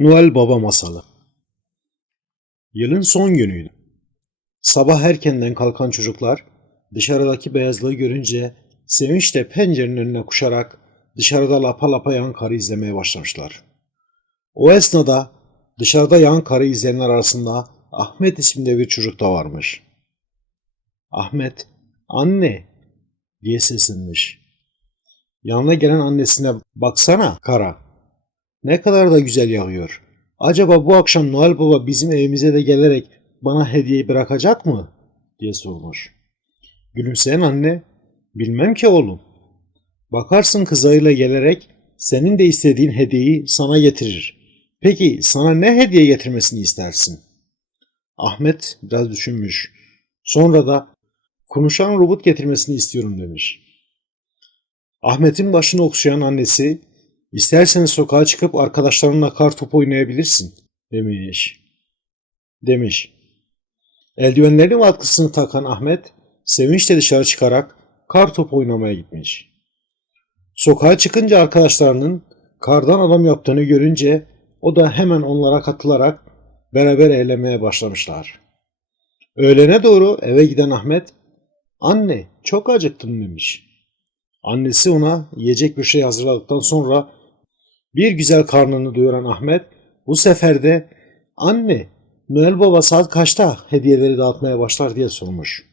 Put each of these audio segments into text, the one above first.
Noel Baba Masalı Yılın son günüydü. Sabah erkenden kalkan çocuklar dışarıdaki beyazlığı görünce sevinçle pencerenin önüne koşarak dışarıda lapa lapa yağan karı izlemeye başlamışlar. O esnada dışarıda yağan karı izleyenler arasında Ahmet isimli bir çocuk da varmış. Ahmet, anne diye seslenmiş. Yanına gelen annesine baksana kara. Ne kadar da güzel yağıyor. Acaba bu akşam Noel Baba bizim evimize de gelerek bana hediye bırakacak mı? diye sormuş. Gülümseyen anne, bilmem ki oğlum. Bakarsın kızağıyla gelerek senin de istediğin hediyeyi sana getirir. Peki sana ne hediye getirmesini istersin? Ahmet biraz düşünmüş. Sonra da konuşan robot getirmesini istiyorum demiş. Ahmet'in başını okşayan annesi İstersen sokağa çıkıp arkadaşlarınla kar topu oynayabilirsin demiş. Demiş. Eldivenlerin atkısını takan Ahmet sevinçle dışarı çıkarak kar topu oynamaya gitmiş. Sokağa çıkınca arkadaşlarının kardan adam yaptığını görünce o da hemen onlara katılarak beraber eğlenmeye başlamışlar. Öğlene doğru eve giden Ahmet, "Anne, çok acıktım." demiş. Annesi ona yiyecek bir şey hazırladıktan sonra bir güzel karnını doyuran Ahmet bu sefer de anne Noel Baba saat kaçta hediyeleri dağıtmaya başlar diye sormuş.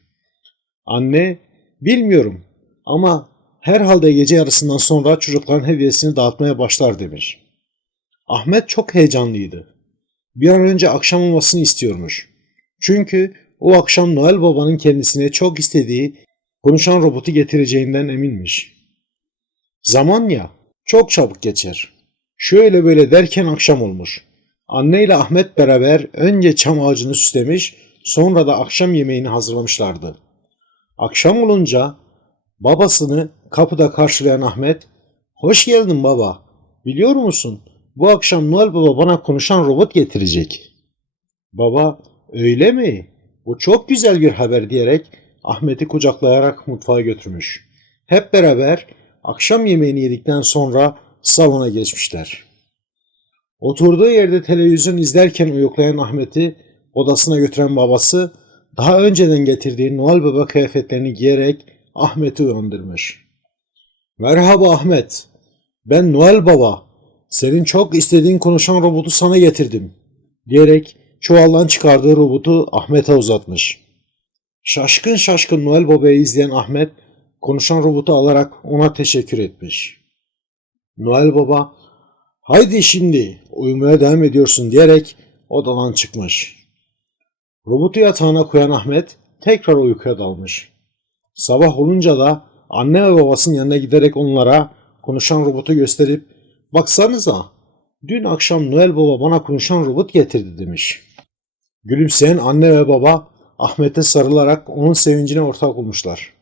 Anne bilmiyorum ama herhalde gece yarısından sonra çocukların hediyesini dağıtmaya başlar demiş. Ahmet çok heyecanlıydı. Bir an önce akşam olmasını istiyormuş. Çünkü o akşam Noel Baba'nın kendisine çok istediği konuşan robotu getireceğinden eminmiş. Zaman ya çok çabuk geçer. Şöyle böyle derken akşam olmuş. Anne ile Ahmet beraber önce çam ağacını süslemiş, sonra da akşam yemeğini hazırlamışlardı. Akşam olunca babasını kapıda karşılayan Ahmet, "Hoş geldin baba. Biliyor musun? Bu akşam Noel Baba bana konuşan robot getirecek." Baba, "Öyle mi? Bu çok güzel bir haber." diyerek Ahmet'i kucaklayarak mutfağa götürmüş. Hep beraber akşam yemeğini yedikten sonra salona geçmişler. Oturduğu yerde televizyon izlerken uyuklayan Ahmet'i odasına götüren babası daha önceden getirdiği Noel Baba kıyafetlerini giyerek Ahmet'i uyandırmış. Merhaba Ahmet. Ben Noel Baba. Senin çok istediğin konuşan robotu sana getirdim. Diyerek çuvaldan çıkardığı robotu Ahmet'e uzatmış. Şaşkın şaşkın Noel Baba'yı izleyen Ahmet konuşan robotu alarak ona teşekkür etmiş. Noel Baba haydi şimdi uyumaya devam ediyorsun diyerek odadan çıkmış. Robotu yatağına koyan Ahmet tekrar uykuya dalmış. Sabah olunca da anne ve babasının yanına giderek onlara konuşan robotu gösterip baksanıza dün akşam Noel Baba bana konuşan robot getirdi demiş. Gülümseyen anne ve baba Ahmet'e sarılarak onun sevincine ortak olmuşlar.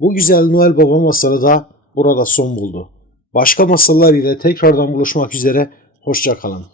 Bu güzel Noel Baba masalı da burada son buldu. Başka masallar ile tekrardan buluşmak üzere. Hoşçakalın.